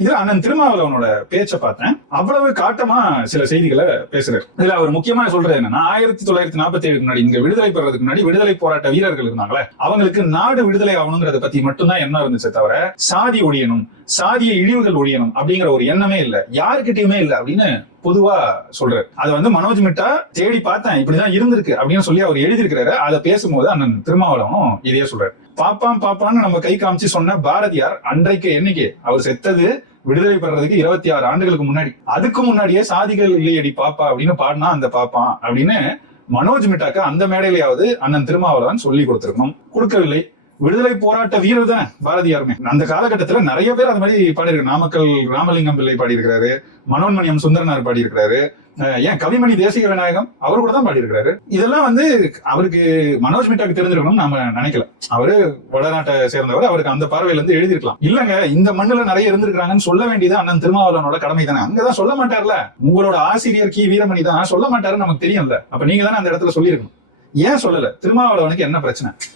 இதுல அண்ணன் திருமாவளவனோட பேச்சை பார்த்தேன். அவ்வளவு காட்டமா சில செய்திகளை பேசுறாரு. இதுல அவர் முக்கியமா சொல்றது என்னன்னா, 1947 முன்னாடி இங்க விடுதலை பெறதுக்கு முன்னாடி விடுதலை போராட்ட வீரர்கள் இருந்தாங்களே, அவங்களுக்கு நாடு விடுதலை ஆகணுங்கிறத பத்தி மட்டும்தான் என்ன இருந்துச்சே தவிர சாதி ஒழியணும், சாதிய இழிவுகள் ஒழியணும் அப்படிங்கிற ஒரு எண்ணமே இல்ல, யாருக்கிட்டயுமே இல்ல அப்படின்னு பொதுவா சொல்றாரு. அது மனோஜ் மிட்டா தேடி பார்த்தேன் இப்படிதான் இருந்திருக்கு அப்படின்னு சொல்லி அவர் எழுதியிருக்கிறாரு. அதை பேசும்போது அண்ணன் திருமாவளவனும் இதையே சொல்றாரு. பாப்பான் பாப்பான்னு நம்ம கை காமிச்சு சொன்ன பாரதியார் அன்றைக்கு என்னைக்கு அவர் செத்தது விடுதலை பெறதுக்கு 26 ஆண்டுகளுக்கு முன்னாடி. அதுக்கு முன்னாடியே சாதிகள் இல்லையடி பாப்பா அப்படின்னு பாடினா அந்த பாப்பான் அப்படின்னு மனோஜ் மிட்டாக்கு அந்த மேடையிலேயாவது அண்ணன் திருமாவளவன் சொல்லி கொடுத்திருக்கணும். கொடுக்கவில்லை. விடுதலை போராட்ட வீரர் தானே பாரதியாருமே. அந்த காலகட்டத்துல நிறைய பேர் அது மாதிரி பாடியிருக்காரு. நாமக்கல் ராமலிங்கம் பிள்ளை பாடியிருக்கிறாரு, மனோன்மணியம் சுந்தரனார் பாடியிருக்கிறாரு, ஏன் கவிமணி தேசிக விநாயகம் அவரு கூட தான் பாடியிருக்கிறாரு. இதெல்லாம் அவருக்கு மனோஜ் மிட்டாக்கு தெரிஞ்சிருக்கணும்னு நாம நினைக்கல. அவரு வடநாட்டை சேர்ந்தவர், அவருக்கு அந்த பார்வையில இருந்து எழுதிருக்கலாம். இல்லங்க, இந்த மண்ணுல நிறைய இருந்திருக்காங்கன்னு சொல்ல வேண்டியது அண்ணன் திருமாவளவனோட கடமை தானே. அங்கதான் சொல்ல மாட்டார்ல. உங்களோட ஆசிரியர் கி வீரமணி தான் சொல்ல மாட்டாருன்னு நமக்கு தெரியும்ல. அப்ப நீங்க தானே அந்த இடத்துல சொல்லியிருக்கணும். ஏன் சொல்லல? திருமாவளவனுக்கு என்ன பிரச்சனை?